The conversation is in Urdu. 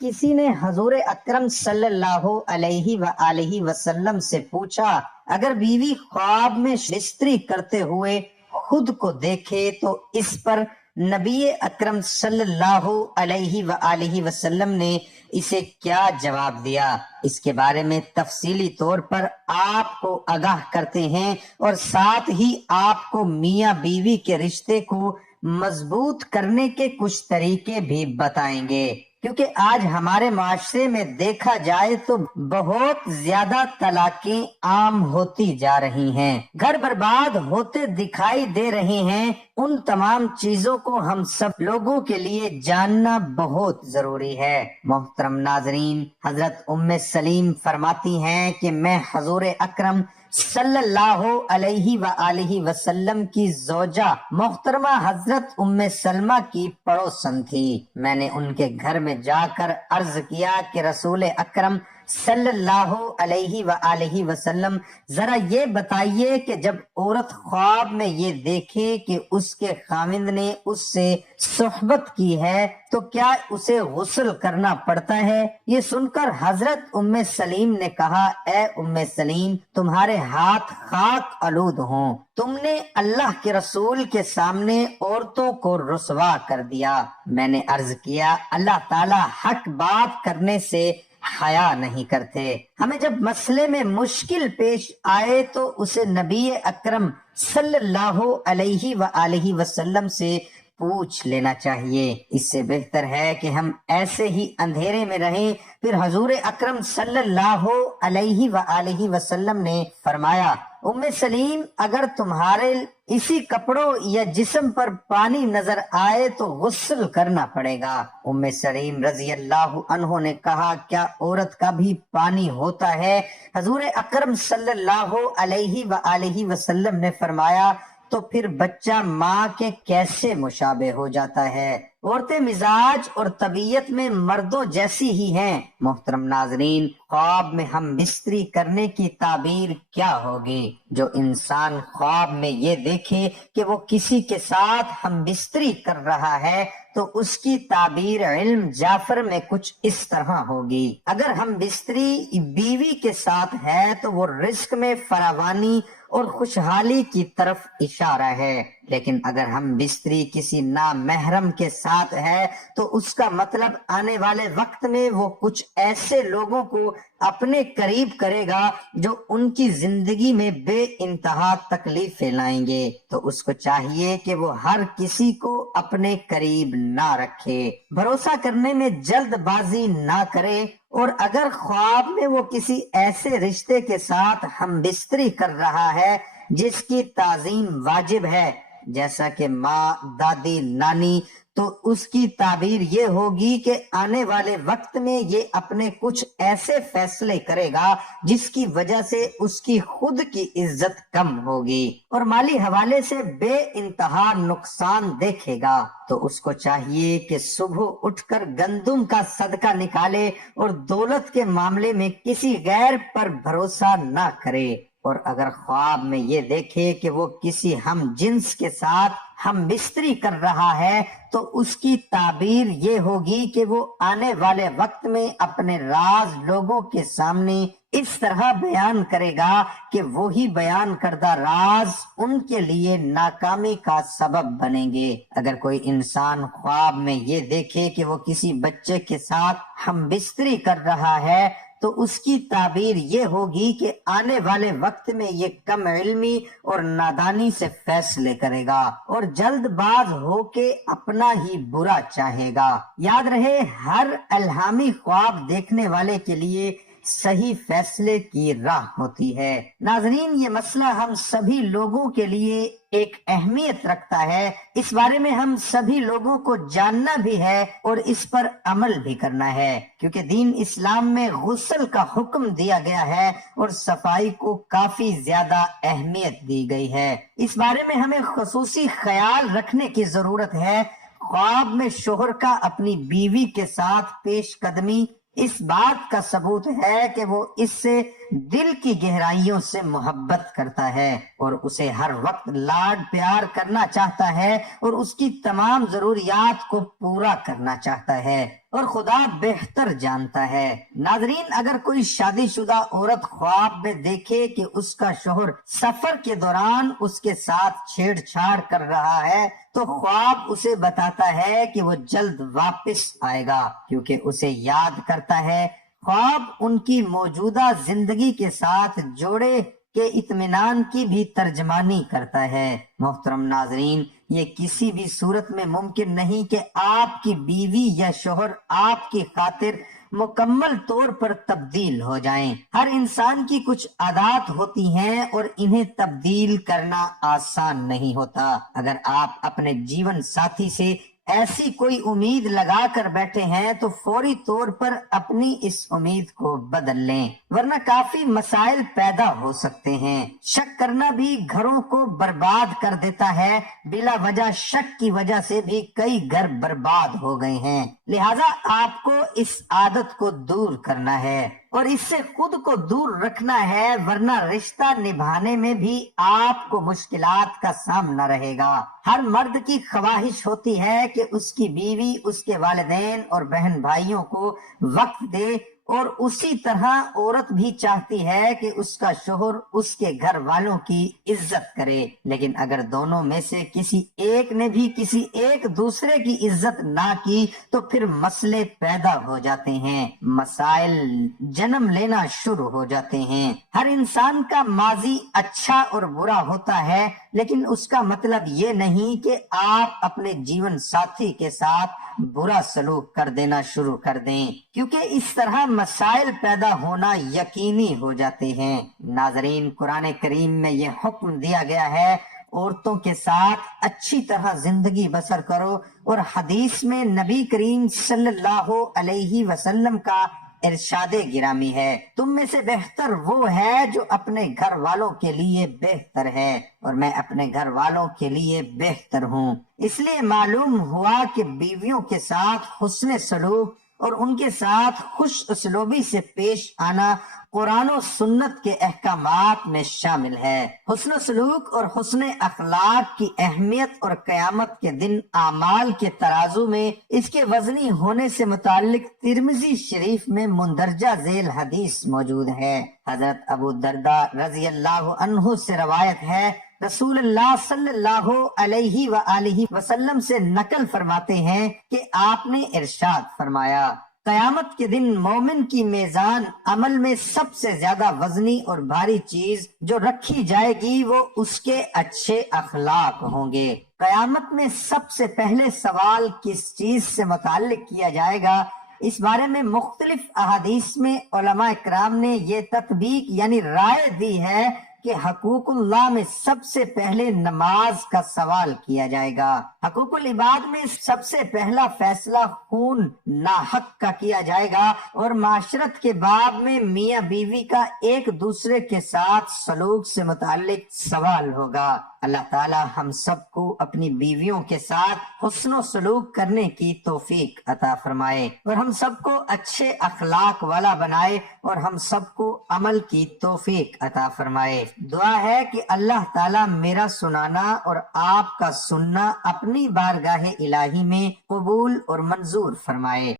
کسی نے حضور اکرم صلی اللہ علیہ وآلہ وسلم سے پوچھا، اگر بیوی خواب میں بستری کرتے ہوئے خود کو دیکھے تو اس پر نبی اکرم صلی اللہ علیہ وآلہ وسلم نے اسے کیا جواب دیا؟ اس کے بارے میں تفصیلی طور پر آپ کو آگاہ کرتے ہیں اور ساتھ ہی آپ کو میاں بیوی کے رشتے کو مضبوط کرنے کے کچھ طریقے بھی بتائیں گے، کیونکہ آج ہمارے معاشرے میں دیکھا جائے تو بہت زیادہ طلاقیں عام ہوتی جا رہی ہیں، گھر برباد ہوتے دکھائی دے رہے ہیں۔ ان تمام چیزوں کو ہم سب لوگوں کے لیے جاننا بہت ضروری ہے۔ محترم ناظرین، حضرت ام سلیم فرماتی ہیں کہ میں حضور اکرم صلی اللہ علیہ وآلہ وسلم کی زوجہ محترمہ حضرت ام سلمہ کی پڑوسن تھی۔ میں نے ان کے گھر میں جا کر عرض کیا کہ رسول اکرم صلی اللہ علیہ وآلہ وسلم، ذرا یہ بتائیے کہ جب عورت خواب میں یہ دیکھے کہ اس کے خاوند نے اس سے صحبت کی ہے تو کیا اسے غسل کرنا پڑتا ہے؟ یہ سن کر حضرت ام سلیم نے کہا، اے ام سلیم، تمہارے ہاتھ خاک آلود ہوں، تم نے اللہ کے رسول کے سامنے عورتوں کو رسوا کر دیا۔ میں نے عرض کیا، اللہ تعالی حق بات کرنے سے حیا نہیں کرتے۔ ہمیں جب مسئلے میں مشکل پیش آئے تو اسے نبی اکرم صلی اللہ علیہ وآلہ وسلم سے پوچھ لینا چاہیے۔ اس سے بہتر ہے کہ ہم ایسے ہی اندھیرے میں رہیں۔ پھر حضور اکرم صلی اللہ علیہ وآلہ وسلم نے فرمایا، ام سلیم، اگر تمہارے اسی کپڑوں یا جسم پر پانی نظر آئے تو غسل کرنا پڑے گا۔ ام سلیم رضی اللہ عنہ نے کہا، کیا عورت کا بھی پانی ہوتا ہے؟ حضور اکرم صلی اللہ علیہ وآلہ وسلم نے فرمایا، تو پھر بچہ ماں کے کیسے مشابہ ہو جاتا ہے؟ عورتیں مزاج اور طبیعت میں مردوں جیسی ہی ہیں۔ محترم ناظرین، خواب میں ہم بستری کرنے کی تعبیر کیا ہوگی؟ جو انسان خواب میں یہ دیکھے کہ وہ کسی کے ساتھ ہم بستری کر رہا ہے تو اس کی تعبیر علم جعفر میں کچھ اس طرح ہوگی، اگر ہم بستری بیوی کے ساتھ ہے تو وہ رزق میں فراوانی اور خوشحالی کی طرف اشارہ ہے، لیکن اگر ہم بستری کسی نامحرم کے ساتھ ہے تو اس کا مطلب آنے والے وقت میں وہ کچھ ایسے لوگوں کو اپنے قریب کرے گا جو ان کی زندگی میں بے انتہا تکلیفیں لائیں گے۔ تو اس کو چاہیے کہ وہ ہر کسی کو اپنے قریب نہ رکھے، بھروسہ کرنے میں جلد بازی نہ کرے، اور اگر خواب میں وہ کسی ایسے رشتے کے ساتھ ہم بستری کر رہا ہے جس کی تعظیم واجب ہے، جیسا کہ ماں، دادی، نانی، تو اس کی تعبیر یہ ہوگی کہ آنے والے وقت میں یہ اپنے کچھ ایسے فیصلے کرے گا جس کی وجہ سے اس کی خود کی عزت کم ہوگی اور مالی حوالے سے بے انتہا نقصان دیکھے گا۔ تو اس کو چاہیے کہ صبح اٹھ کر گندم کا صدقہ نکالے اور دولت کے معاملے میں کسی غیر پر بھروسہ نہ کرے، اور اگر خواب میں یہ دیکھے کہ وہ کسی ہم جنس کے ساتھ ہم بستری کر رہا ہے تو اس کی تعبیر یہ ہوگی کہ وہ آنے والے وقت میں اپنے راز لوگوں کے سامنے اس طرح بیان کرے گا کہ وہی بیان کردہ راز ان کے لیے ناکامی کا سبب بنیں گے۔ اگر کوئی انسان خواب میں یہ دیکھے کہ وہ کسی بچے کے ساتھ ہم بستری کر رہا ہے تو اس کی تعبیر یہ ہوگی کہ آنے والے وقت میں یہ کم علمی اور نادانی سے فیصلے کرے گا اور جلد باز ہو کے اپنا ہی برا چاہے گا۔ یاد رہے، ہر الہامی خواب دیکھنے والے کے لیے صحیح فیصلے کی راہ ہوتی ہے۔ ناظرین، یہ مسئلہ ہم سبھی لوگوں کے لیے ایک اہمیت رکھتا ہے، اس بارے میں ہم سبھی لوگوں کو جاننا بھی ہے اور اس پر عمل بھی کرنا ہے، کیونکہ دین اسلام میں غسل کا حکم دیا گیا ہے اور صفائی کو کافی زیادہ اہمیت دی گئی ہے۔ اس بارے میں ہمیں خصوصی خیال رکھنے کی ضرورت ہے۔ خواب میں شوہر کا اپنی بیوی کے ساتھ پیش قدمی اس بات کا ثبوت ہے کہ وہ اس سے دل کی گہرائیوں سے محبت کرتا ہے اور اسے ہر وقت لاڈ پیار کرنا چاہتا ہے اور اس کی تمام ضروریات کو پورا کرنا چاہتا ہے، اور خدا بہتر جانتا ہے۔ ناظرین، اگر کوئی شادی شدہ عورت خواب میں دیکھے کہ اس کا شوہر سفر کے دوران اس کے ساتھ چھیڑ چھاڑ کر رہا ہے تو خواب اسے بتاتا ہے کہ وہ جلد واپس آئے گا، کیونکہ اسے یاد کرتا ہے۔ خواب ان کی موجودہ زندگی کے ساتھ جوڑے کے اطمینان کی بھی ترجمانی کرتا ہے۔ محترم ناظرین، یہ کسی بھی صورت میں ممکن نہیں کہ آپ کی بیوی یا شوہر آپ کی خاطر مکمل طور پر تبدیل ہو جائیں۔ ہر انسان کی کچھ عادات ہوتی ہیں اور انہیں تبدیل کرنا آسان نہیں ہوتا۔ اگر آپ اپنے جیون ساتھی سے ایسی کوئی امید لگا کر بیٹھے ہیں تو فوری طور پر اپنی اس امید کو بدل لیں، ورنہ کافی مسائل پیدا ہو سکتے ہیں۔ شک کرنا بھی گھروں کو برباد کر دیتا ہے۔ بلا وجہ شک کی وجہ سے بھی کئی گھر برباد ہو گئے ہیں۔ لہذا آپ کو اس عادت کو دور کرنا ہے اور اس سے خود کو دور رکھنا ہے، ورنہ رشتہ نبھانے میں بھی آپ کو مشکلات کا سامنا رہے گا۔ ہر مرد کی خواہش ہوتی ہے کہ اس کی بیوی اس کے والدین اور بہن بھائیوں کو وقت دے، اور اسی طرح عورت بھی چاہتی ہے کہ اس کا شوہر اس کے گھر والوں کی عزت کرے۔ لیکن اگر دونوں میں سے کسی ایک نے بھی کسی ایک دوسرے کی عزت نہ کی تو پھر مسئلے پیدا ہو جاتے ہیں، مسائل جنم لینا شروع ہو جاتے ہیں۔ ہر انسان کا ماضی اچھا اور برا ہوتا ہے، لیکن اس کا مطلب یہ نہیں کہ آپ اپنے جیون ساتھی کے ساتھ برا سلوک کر دینا شروع کر دیں، کیونکہ اس طرح مسائل پیدا ہونا یقینی ہو جاتے ہیں۔ ناظرین، قرآن کریم میں یہ حکم دیا گیا ہے عورتوں کے ساتھ اچھی طرح زندگی بسر کرو، اور حدیث میں نبی کریم صلی اللہ علیہ وسلم کا ارشاد گرامی ہے، تم میں سے بہتر وہ ہے جو اپنے گھر والوں کے لیے بہتر ہے، اور میں اپنے گھر والوں کے لیے بہتر ہوں۔ اس لیے معلوم ہوا کہ بیویوں کے ساتھ حسن سلوک اور ان کے ساتھ خوش اسلوبی سے پیش آنا قرآن و سنت کے احکامات میں شامل ہے۔ حسن سلوک اور حسن اخلاق کی اہمیت اور قیامت کے دن اعمال کے ترازو میں اس کے وزنی ہونے سے متعلق ترمذی شریف میں مندرجہ ذیل حدیث موجود ہے۔ حضرت ابو درداء رضی اللہ عنہ سے روایت ہے، رسول اللہ صلی اللہ علیہ وآلہ وسلم سے نقل فرماتے ہیں کہ آپ نے ارشاد فرمایا، قیامت کے دن مومن کی میزان عمل میں سب سے زیادہ وزنی اور بھاری چیز جو رکھی جائے گی وہ اس کے اچھے اخلاق ہوں گے۔ قیامت میں سب سے پہلے سوال کس چیز سے متعلق کیا جائے گا، اس بارے میں مختلف احادیث میں علماء کرام نے یہ تطبیق یعنی رائے دی ہے کہ حقوق اللہ میں سب سے پہلے نماز کا سوال کیا جائے گا۔ حقوق العباد میں سب سے پہلا فیصلہ خون ناحق کا کیا جائے گا، اور معاشرت کے باب میں میاں بیوی کا ایک دوسرے کے ساتھ سلوک سے متعلق سوال ہوگا۔ اللہ تعالی ہم سب کو اپنی بیویوں کے ساتھ حسن و سلوک کرنے کی توفیق عطا فرمائے، اور ہم سب کو اچھے اخلاق والا بنائے، اور ہم سب کو عمل کی توفیق عطا فرمائے۔ دعا ہے کہ اللہ تعالی میرا سنانا اور آپ کا سننا اپنی بارگاہ الہی میں قبول اور منظور فرمائے۔